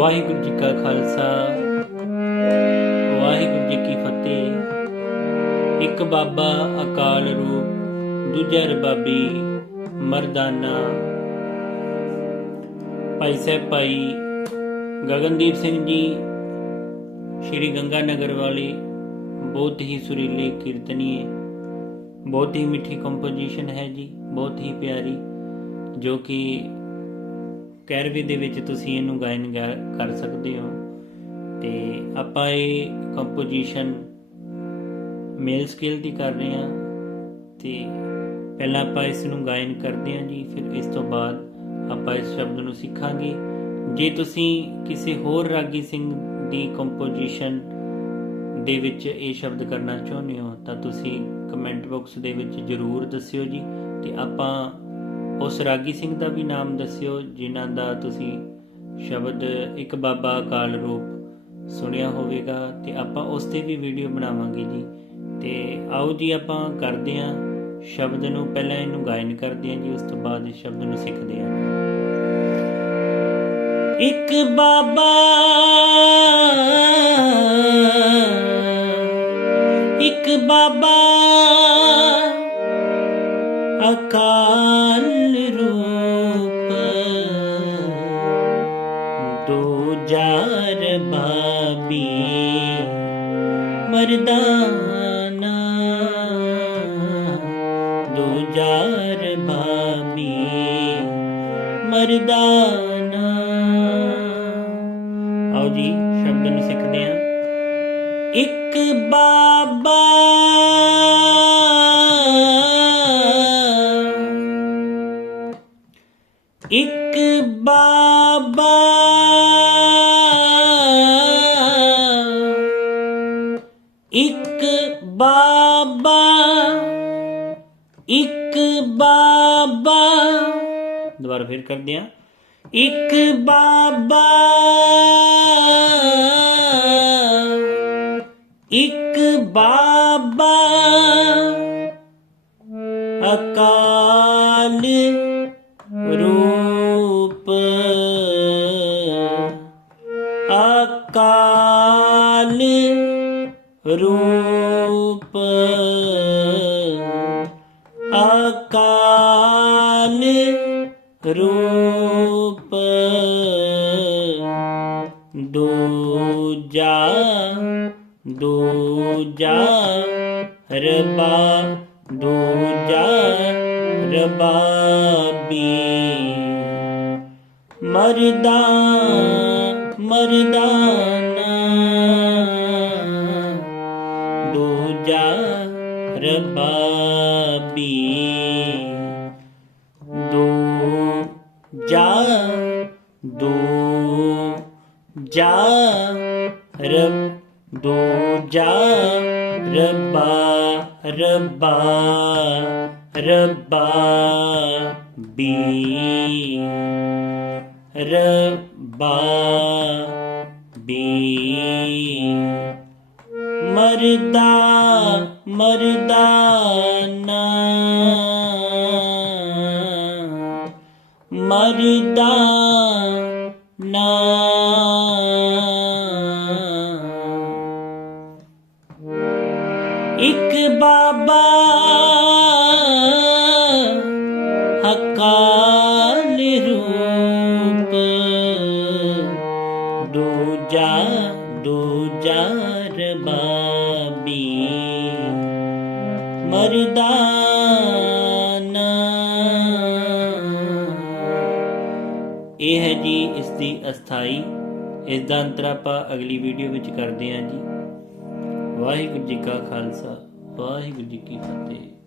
ਵਾਹਿਗੁਰੂ ਜੀ ਕਾ ਖਾਲਸਾ, ਵਾਹਿਗੁਰੂ ਜੀ ਕੀ ਫਤਿਹ। ਇੱਕ ਬਾਬਾ ਅਕਾਲ ਰੂਪ, ਦੂਜਾ ਰਬਾਬੀ ਮਰਦਾਨਾ। ਭਾਈ ਸਾਹਿਬ, ਭਾਈ ਗਗਨਦੀਪ ਸਿੰਘ ਜੀ, ਸ਼੍ਰੀ ਗੰਗਾ ਨਗਰ ਵਾਲੇ, ਬਹੁਤ ਹੀ ਸੁਰੀਲੇ ਕੀਰਤਨੀਏ, ਬਹੁਤ ਹੀ ਮਿੱਠੀ ਕੰਪੋਜੀਸ਼ਨ ਹੈ ਜੀ, ਬਹੁਤ ਹੀ ਪਿਆਰੀ, ਜੋ ਕਿ ਕੈਰਵੀ ਦੇ ਵਿੱਚ ਤੁਸੀਂ ਇਹਨੂੰ ਗਾਇਨ ਕਰ ਸਕਦੇ ਹੋ। ਤੇ ਆਪਾਂ ਇਹ ਕੰਪੋਜੀਸ਼ਨ ਮੇਲ ਸਕੇਲ ਦੀ ਕਰ ਰਹੇ ਹਾਂ। ਤੇ ਪਹਿਲਾਂ ਆਪਾਂ ਇਸ ਨੂੰ ਗਾਇਨ ਕਰਦੇ ਹਾਂ ਜੀ, ਫਿਰ ਇਸ ਤੋਂ ਬਾਅਦ ਆਪਾਂ ਇਸ ਸ਼ਬਦ ਨੂੰ ਸਿੱਖਾਂਗੇ। ਜੇ ਤੁਸੀਂ ਕਿਸੇ ਹੋਰ ਰਾਗੀ ਸਿੰਘ ਦੀ ਕੰਪੋਜੀਸ਼ਨ ਦੇ ਵਿੱਚ ਇਹ ਸ਼ਬਦ ਕਰਨਾ ਚਾਹੁੰਦੇ ਹੋ, ਤਾਂ ਤੁਸੀਂ ਕਮੈਂਟ ਬਾਕਸ ਦੇ ਵਿੱਚ ਜਰੂਰ ਦੱਸਿਓ ਜੀ। ਤੇ ਆਪਾਂ ਉਸ ਰਾਗੀ ਸਿੰਘ ਦਾ ਵੀ ਨਾਮ ਦੱਸਿਓ, ਜਿਨ੍ਹਾਂ ਦਾ ਤੁਸੀਂ ਸ਼ਬਦ ਇੱਕ ਬਾਬਾ ਅਕਾਲ ਰੂਪ ਸੁਣਿਆ ਹੋਵੇਗਾ ਤੇ ਆਪਾਂ ਉਸ ਤੇ ਵੀ ਵੀਡੀਓ ਬਣਾਵਾਂਗੇ ਜੀ। ਤੇ ਆਓ ਜੀ ਆਪਾਂ ਕਰਦੇ ਹਾਂ ਸ਼ਬਦ ਨੂੰ, ਪਹਿਲਾਂ ਇਹਨੂੰ ਗਾਇਨ ਕਰਦੇ ਹਾਂ ਜੀ, ਉਸ ਤੋਂ ਬਾਅਦ ਇਸ ਸ਼ਬਦ ਨੂੰ ਸਿੱਖਦੇ ਹਾਂ। ਇੱਕ ਬਾਬਾ ਇੱਕ ਬਾਬਾ ਅਕਾਲ ਦੋ ਜਾਰ ਬਾਬੀ ਮਰਦਾਨਾ। ਦੋ ਜਾਰ ਬਾਬੀ ਮਰਦਾਨਾ। ਆਓ ਜੀ, ਸ਼ਬਦ ਨੂੰ ਸਿੱਖਦੇ ਹਾਂ। ਇੱਕ ਬਾਬਾ ਇੱਕ ਬਾਬਾ ਇੱਕ ਬਾਬਾ ਇੱਕ ਬਾਬਾ। ਦੁਬਾਰਾ ਫਿਰ ਕਰਦੇ ਹਾਂ। ਇੱਕ ਬਾਬਾ ਇੱਕ ਬਾਬਾ। ਅਕਾ ਰੂਪ ਅਕਾਲ ਰੂਪ ਦੂਜਾ ਦੂਜਾ ਰਬਾ ਦੂਜਾ ਰਬਾਬੀ ਮਰਦਾ ਮਰਦਾਨਾ ਰਬਾਬੀ ਦੋ ਜਾ ਦੋ ਜਾ ਰਬ ਦੋ ਜਾ ਰਬਾ ਰਬਾ ਰਬਾ ਬੀ ਰਬਾ ਬੀ ਮਰਦਾ ਮਰਦਾਨਾ ਮਰਦਾ ਨਾ। ਇੱਕ ਬਾਬਾ ਅਕਾਲ ਰੂਪ ਦੂਜਾ ਦੂਜਾ ਰਬਾਬੀ ਜੀ ਇਸ ਦੀ ਅਸਥਾਈ ਇਸ ਦਾ ਅੰਤਰ ਆਪਾਂ ਅਗਲੀ ਵੀਡੀਓ ਵਿੱਚ ਕਰਦੇ ਹਾਂ ਜੀ। ਵਾਹਿਗੁਰੂ ਜੀ ਕਾ ਖਾਲਸਾ, ਵਾਹਿਗੁਰੂ ਜੀ ਕੀ ਫਤਿਹ।